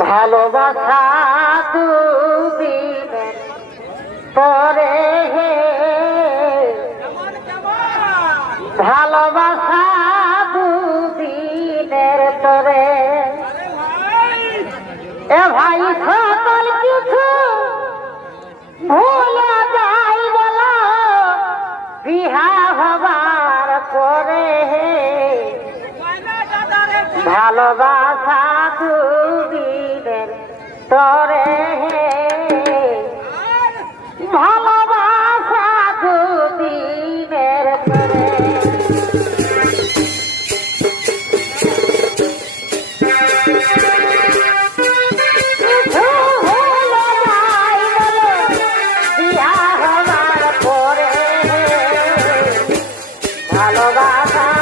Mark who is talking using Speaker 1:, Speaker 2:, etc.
Speaker 1: ভালোবাসা তুমি পরে হে। ভালোবাসা দুদিনের পরে এ ভাই সকল কিছু ভুলে যাই বলা, বিহা হবা ভালোবাসা দুদিনের তরে ভালোবাসা দুদিনের তরে। ভালোবাসা